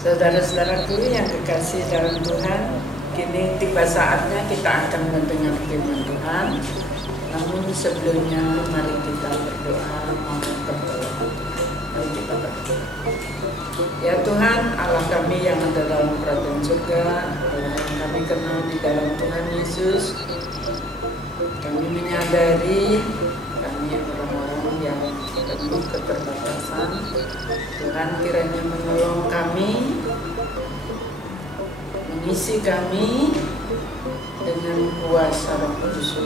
Saudara-saudaraku yang kekasih dalam Tuhan, kini tiba saatnya kita akan mendengar firman Tuhan. Namun sebelumnya mari kita berdoa mohon pertolongan Tuhan. Mari kita berdoa. Ya Tuhan, Allah kami yang ada dalam kerajaan surga, Allah yang kami kenal di dalam Tuhan Yesus, kami menyadari kami orang-orang yang penuh keterbatasan. Tuhan kiranya menolong kami, mengisi kami dengan kuasa Roh Kudus,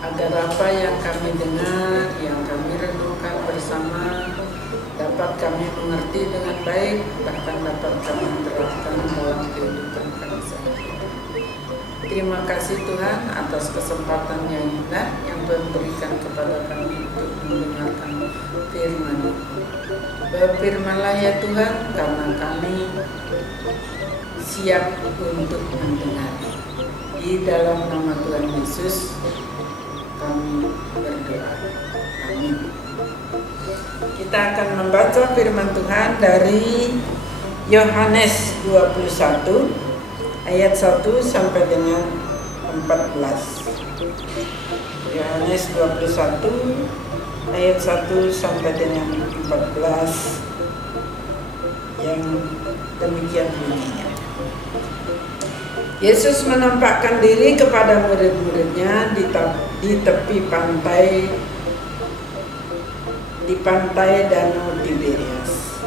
agar apa yang kami dengar, yang kami renungkan bersama dapat kami mengerti dengan baik, bahkan dapat kami terapkan dalam kehidupan kami sehari-hari. Terima kasih Tuhan atas kesempatan yang indah yang Tuhan berikan kepada kami untuk mendengarkan firman. Berfirmanlah ya Tuhan, karena kami siap untuk mendengar. Di dalam nama Tuhan Yesus kami berdoa. Amin. Kita akan membaca firman Tuhan dari Yohanes 21 ayat 1 sampai dengan 14. Yohanes 21 ayat 1 sampai dengan 14 yang demikian bunyinya. Yesus menampakkan diri kepada murid-muridnya di tepi pantai, di pantai Danau Tiberias.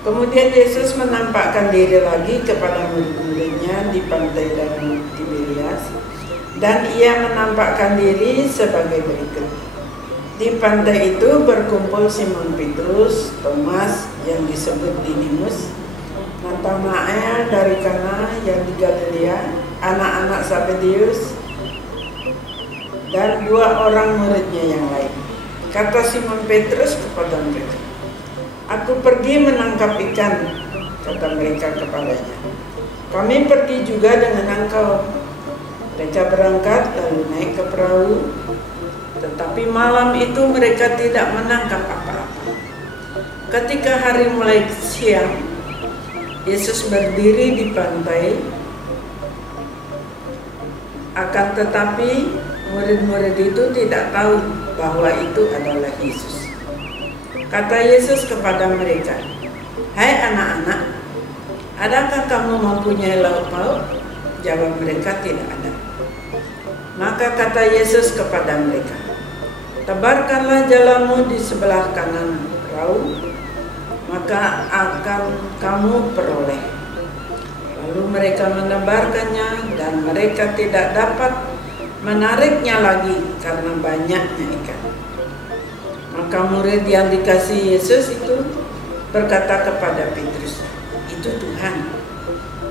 Kemudian Yesus menampakkan diri lagi kepada murid-muridnya di pantai Danau Tiberias, dan ia menampakkan diri sebagai berikut. Di pantai itu berkumpul Simon Petrus, Thomas yang disebut Didimus, Natanael dari Kana yang di Galilea, anak-anak Zebedeus, dan dua orang muridnya yang lain. Kata Simon Petrus kepada mereka, "Aku pergi menangkap ikan," kata mereka kepadanya. "Kami pergi juga dengan engkau." Mereka berangkat lalu naik ke perahu, tetapi malam itu mereka tidak menangkap apa-apa. Ketika hari mulai siang, Yesus berdiri di pantai, akan tetapi murid-murid itu tidak tahu bahwa itu adalah Yesus. Kata Yesus kepada mereka, "Hai anak-anak, adakah kamu mempunyai lauk pauk?" Jawab mereka, "Tidak ada." Maka kata Yesus kepada mereka, "Tebarkanlah jalamu di sebelah kanan perahu, maka akan kamu peroleh." Lalu mereka menebarkannya, dan mereka tidak dapat menariknya lagi karena banyaknya ikan. Maka murid yang dikasihi Yesus itu berkata kepada Petrus, "Itu Tuhan."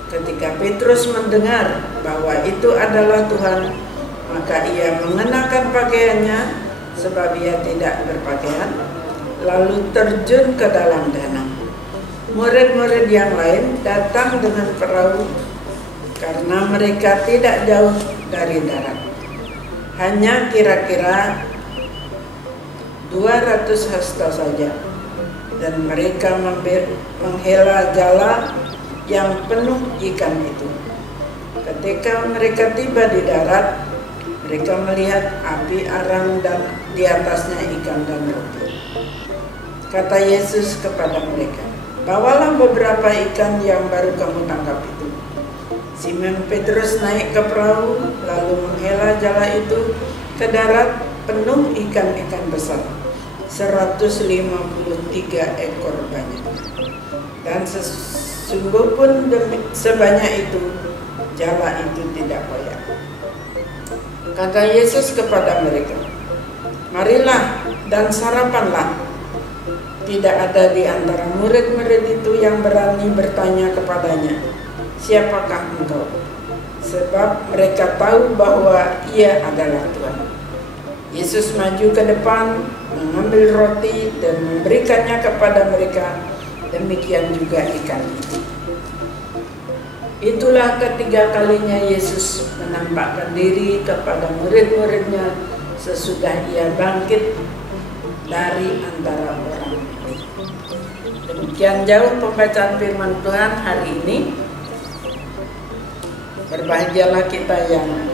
Ketika Petrus mendengar bahwa itu adalah Tuhan, maka ia mengenakan pakaiannya, sebab ia tidak berpakaian, lalu terjun ke dalam danau. Murid-murid yang lain datang dengan perahu karena mereka tidak jauh dari darat, hanya kira-kira 200 hasta saja, dan mereka menghela jala yang penuh ikan itu. Ketika mereka tiba di darat, mereka melihat api arang dan di atasnya ikan dan roti. Kata Yesus kepada mereka, "Bawalah beberapa ikan yang baru kamu tangkap itu." Simon Petrus naik ke perahu, lalu menghela jala itu ke darat penuh ikan-ikan besar, 153 ekor banyak. Dan sesungguh pun sebanyak itu, jala itu tidak koyak. Kata Yesus kepada mereka, "Marilah dan sarapanlah." Tidak ada di antara murid-murid itu yang berani bertanya kepadanya, "Siapakah engkau?" Sebab mereka tahu bahwa ia adalah Tuhan. Yesus maju ke depan, mengambil roti dan memberikannya kepada mereka. Demikian juga ikan itu. Itulah ketiga kalinya Yesus menampakkan diri kepada murid-muridnya sesudah ia bangkit dari antara orang mati. Demikian jauh pembacaan firman Tuhan hari ini. Berbahagialah kita yang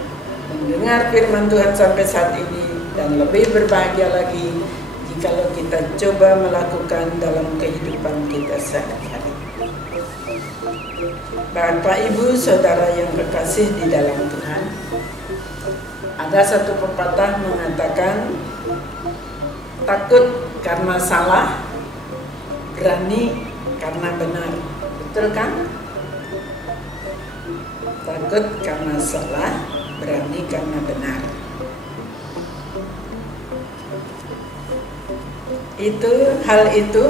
mendengar firman Tuhan sampai saat ini, dan lebih berbahagia lagi jikalau kita coba melakukan dalam kehidupan kita sehari-hari. Bapak, Ibu, Saudara yang kekasih di dalam Tuhan, ada satu pepatah mengatakan, takut karena salah, berani karena benar. Betul kan? Takut karena salah, berani karena benar. Hal itu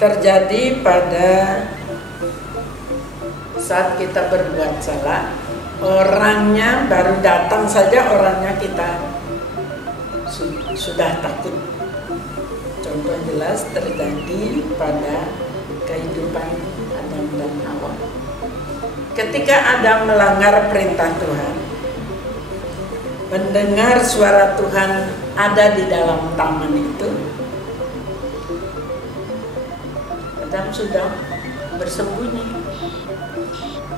terjadi pada saat kita berbuat salah. Orangnya baru datang saja, orangnya kita sudah takut. Contoh jelas terjadi pada kehidupan Adam dan Hawa. Ketika Adam melanggar perintah Tuhan, mendengar suara Tuhan ada di dalam taman itu, Adam sudah bersembunyi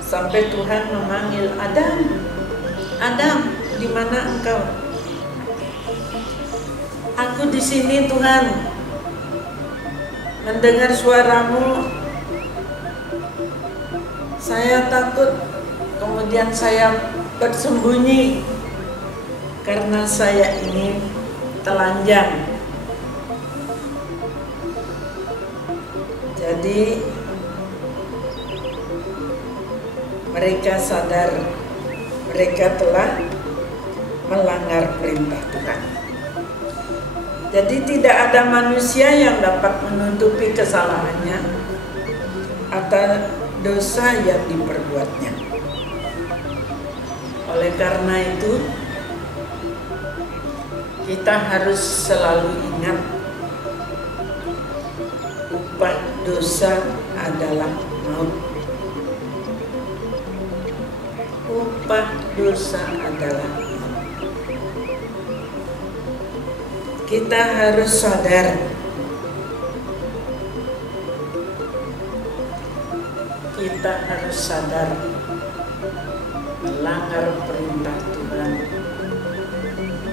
sampai Tuhan memanggil, Adam, Adam, di mana engkau? Aku di sini, Tuhan. Mendengar suaramu, saya takut, kemudian saya bersembunyi karena saya ini telanjang. Jadi mereka sadar mereka telah melanggar perintah Tuhan. Jadi tidak ada manusia yang dapat menutupi kesalahannya atau dosa yang diperbuatnya. Oleh karena itu, kita harus selalu ingat, upah dosa adalah maut. Upah dosa adalah maut. Kita harus sadar, melanggar perintah Tuhan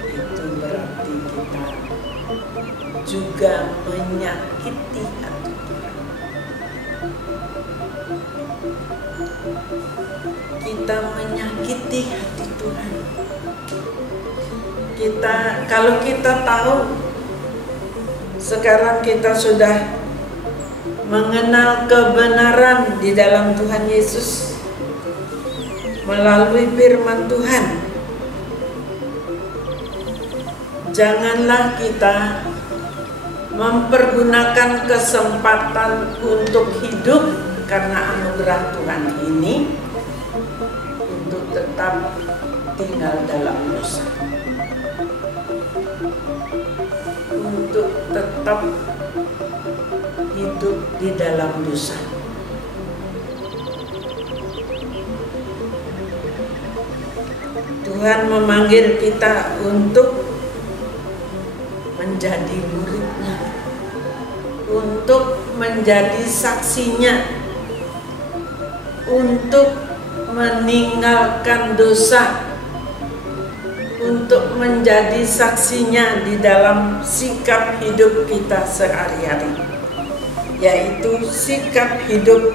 itu berarti kita juga menyakiti hati Tuhan. Kita menyakiti hati Tuhan. Kalau kita tahu sekarang kita sudah mengenal kebenaran di dalam Tuhan Yesus melalui firman Tuhan, janganlah kita mempergunakan kesempatan untuk hidup karena anugerah Tuhan ini untuk tetap tinggal dalam dosa, untuk tetap hidup di dalam dosa. Tuhan memanggil kita untuk menjadi murid-Nya, untuk menjadi saksinya, untuk meninggalkan dosa, untuk menjadi saksinya di dalam sikap hidup kita sehari-hari, yaitu sikap hidup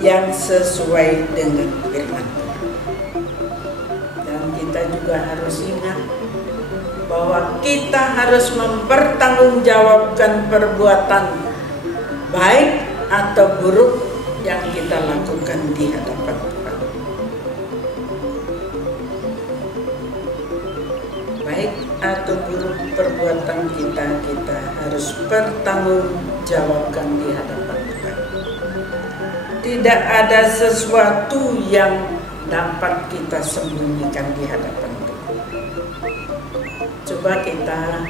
yang sesuai dengan firman Tuhan. Dan kita juga harus ingat bahwa kita harus mempertanggungjawabkan perbuatan baik atau buruk yang kita lakukan di hadapan Tuhan. Baik atau buruk perbuatan kita harus pertanggungjawabkan di hadapan Tuhan. Tidak ada sesuatu yang dapat kita sembunyikan di hadapan Tuhan. Coba kita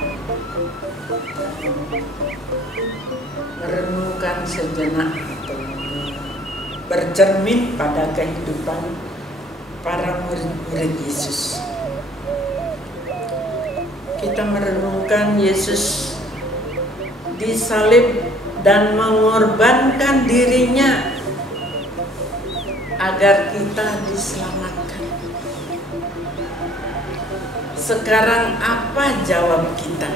merenungkan sejenak atau bercermin pada kehidupan para murid-murid Yesus. Kita merenungkan Yesus disalib dan mengorbankan dirinya agar kita diselamatkan. Sekarang apa jawab kita?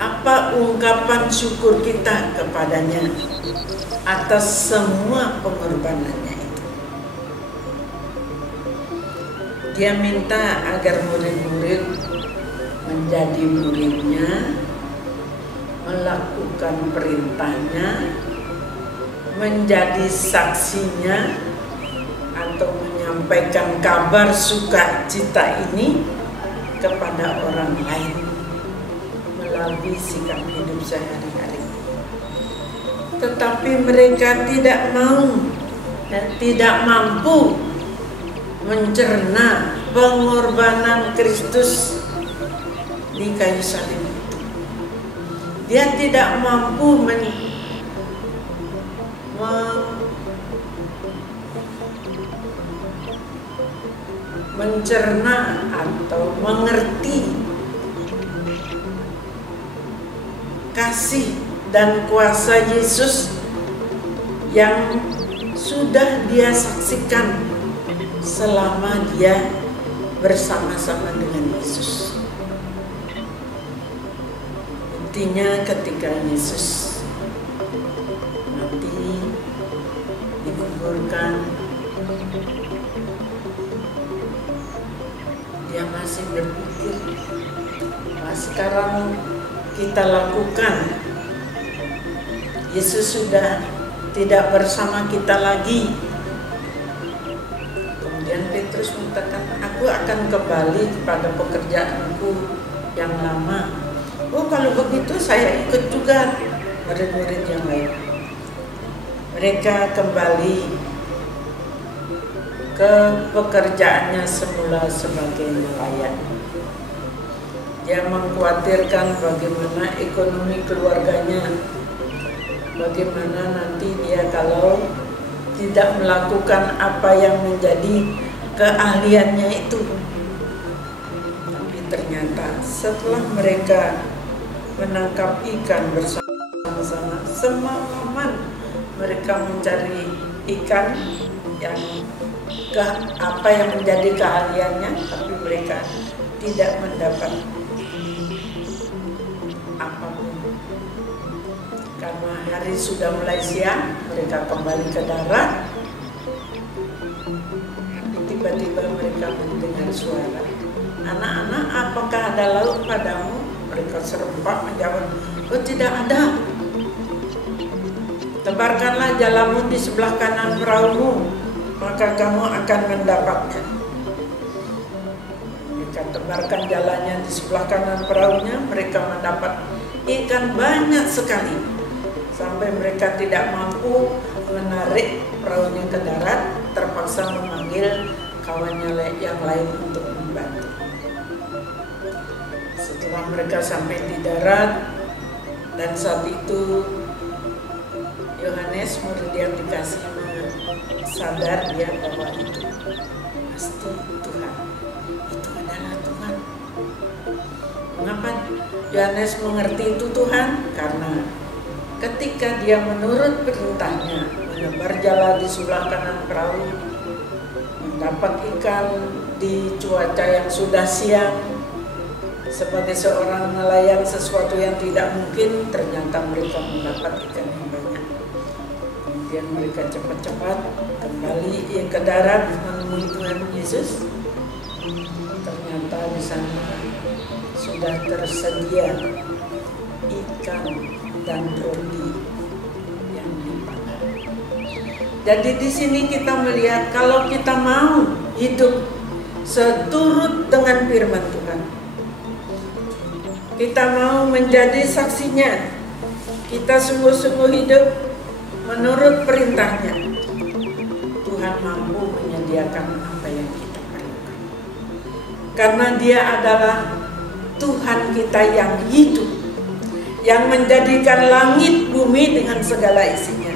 Apa ungkapan syukur kita kepadanya atas semua pengorbanannya itu? Dia minta agar murid-murid menjadi muridnya, melakukan perintahnya, menjadi saksinya, atau menyampaikan kabar sukacita ini kepada orang lain melalui sikap hidup sehari-hari. Tetapi mereka tidak mau dan tidak mampu mencerna pengorbanan Kristus di kayu salib. Dia tidak mampu mencerna atau mengerti kasih dan kuasa Yesus yang sudah dia saksikan selama dia bersama-sama dengan Yesus. Buktinya ketika Yesus mati, dikuburkan, dia masih berpikir, sekarang kita lakukan. Yesus sudah tidak bersama kita lagi. Kemudian Petrus mengatakan, aku akan kembali kepada pekerjaanku yang lama. Oh, kalau begitu saya ikut juga murid-murid yang lain. Mereka kembali ke pekerjaannya semula sebagai nelayan. Dia mengkhawatirkan bagaimana ekonomi keluarganya, bagaimana nanti dia kalau tidak melakukan apa yang menjadi keahliannya itu. Tapi ternyata setelah mereka menangkap ikan bersama-sama, semalaman mereka mencari ikan yang apa yang menjadi keahliannya, tapi mereka tidak mendapat apapun. Karena hari sudah mulai siang, mereka kembali ke darat. Tiba-tiba mereka mendengar suara, anak-anak, apakah ada lauk padamu? Mereka serempak menjawab, oh tidak ada. Tebarkanlah jalamu di sebelah kanan perahumu, maka kamu akan mendapatkan. Mereka tebarkan jalannya di sebelah kanan perahunya, mereka mendapat ikan banyak sekali, sampai mereka tidak mampu menarik perahunya ke darat, terpaksa memanggil kawannya yang lain untuk membantu. Setelah mereka sampai di darat, dan saat itu Yohanes, murid yang dikasih, sadar dia bahwa itu pasti Tuhan, itu adalah Tuhan. Mengapa Yohanes mengerti itu Tuhan? Karena ketika dia menurut perintahnya menebar jala di sebelah kanan perahu, mendapat ikan di cuaca yang sudah siang, sebagai seorang nelayan sesuatu yang tidak mungkin, ternyata mereka mendapat ikan yang banyak. Kemudian mereka cepat-cepat kembali ke darat menemui Tuhan Yesus. Ternyata di sana sudah tersedia ikan dan roti yang dibakar. Jadi di sini kita melihat kalau kita mau hidup seturut dengan firman Tuhan, kita mau menjadi saksinya, kita sungguh-sungguh hidup menurut perintahnya, Tuhan mampu menyediakan apa yang kita perlukan. Karena Dia adalah Tuhan kita yang hidup, yang menjadikan langit bumi dengan segala isinya,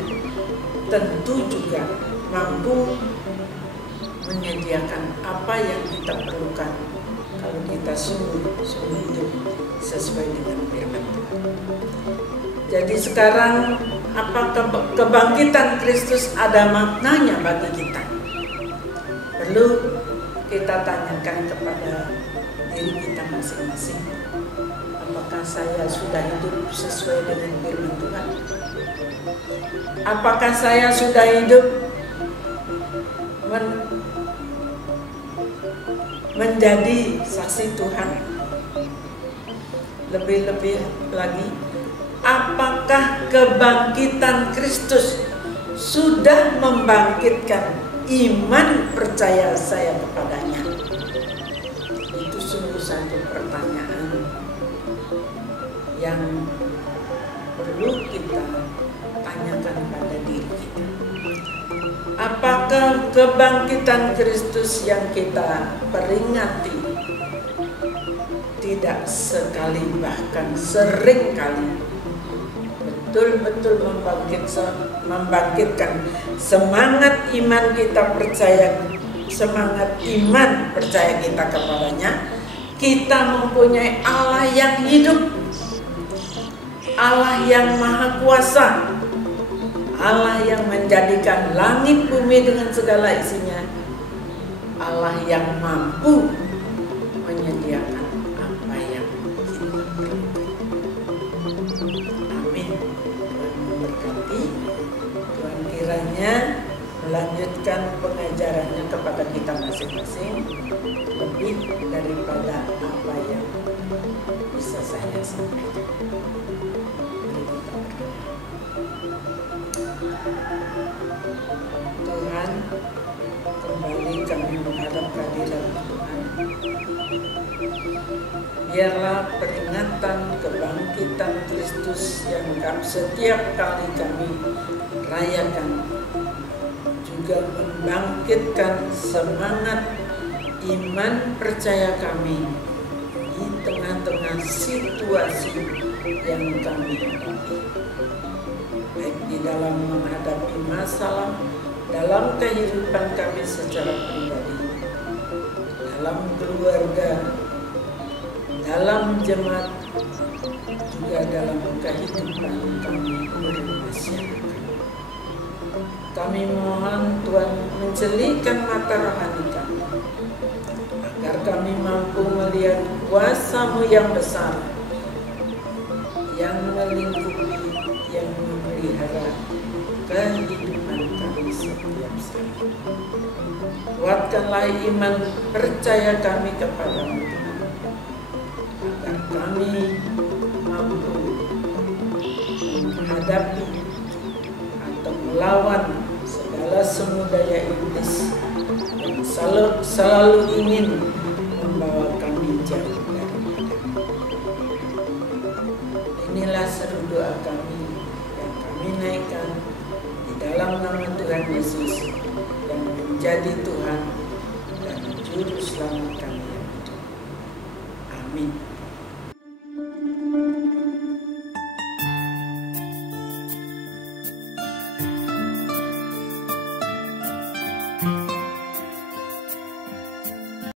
tentu juga mampu menyediakan apa yang kita perlukan kalau kita sungguh hidup sesuai dengan firman Tuhan. Jadi sekarang apakah kebangkitan Kristus ada maknanya bagi kita? Perlu kita tanyakan kepada diri kita masing-masing. Apakah saya sudah hidup sesuai dengan firman Tuhan? Apakah saya sudah hidup menjadi saksi Tuhan? Lebih-lebih lagi, apakah kebangkitan Kristus sudah membangkitkan iman percaya saya kepadanya? Itu sungguh satu pertanyaan yang perlu kita tanyakan pada diri kita. Apakah kebangkitan Kristus yang kita peringati tidak sekali bahkan sering kali betul-betul membangkitkan semangat iman kita percaya kita kepadanya? Kita mempunyai Allah yang hidup, Allah yang maha kuasa, Allah yang menjadikan langit bumi dengan segala isinya, Allah yang mampu menyediakan apa yang kita perlukan. Amin. Tuhan memberkati. Tuhan kiranya melanjutkan pengajarannya kepada kita masing-masing lebih daripada apa yang bisa saya sampaikan. Tuhan, kembali kami menghadap kehadirat Tuhan. Biarlah peringatan kebangkitan Kristus yang setiap kali kami rayakan juga membangkitkan semangat iman percaya kami di tengah-tengah situasi yang kami hadapi, baik di dalam menghadapi masalah dalam kehidupan kami secara pribadi, dalam keluarga, dalam jemaat, juga dalam kehidupan kami bermasyarakat. Kami mohon Tuhan menjelikan mata rohani kami, agar kami mampu melihat kuasa-Mu yang besar, yang melingkupi, yang memelihara kehidupan kami setiap saat. Kuatkanlah iman percaya kami kepada-Mu, agar kami mampu menghadapi atau melawan segala semu daya iblis yang selalu ingin membawa kami jauh daripada-Mu. Inilah seru doa kami yang kami naikkan di dalam nama Tuhan Yesus yang menjadi Tuhan dan Juru Selamat kami yang hidup. Amin.